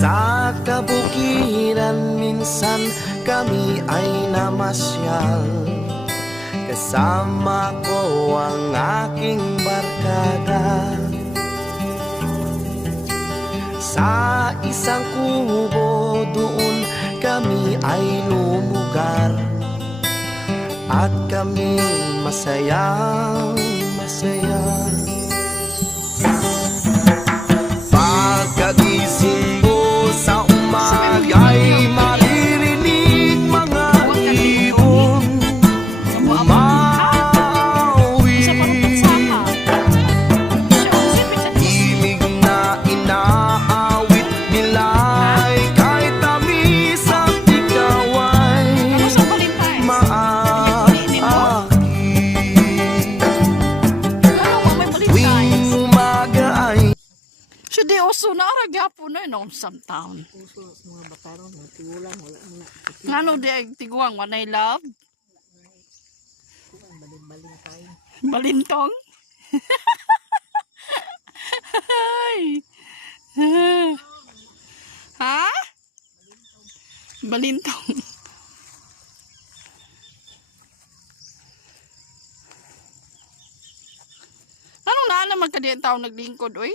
Sa kabukiran minsan kami ay namasyal, kasama ko ang aking barkada. Sa isang kubo doon kami ay lumugar, at kami masayang masaya. Pagkagising ko sa umaga'y maririnig mga ibon umawi. Himig na inaawit nila'y kahit tamis at ikaw ay maaki. Tuwing umaga ay siya di oso na aragyapo na yun sa town. Uso mga bataron, mga tigulang, wala na. Ngano di ay tiguang, wanay love? Baling-baling tayo. Balintong? Ay. Ha? Balintong. Anong naan naman ka di ang tao naglingkod, oy?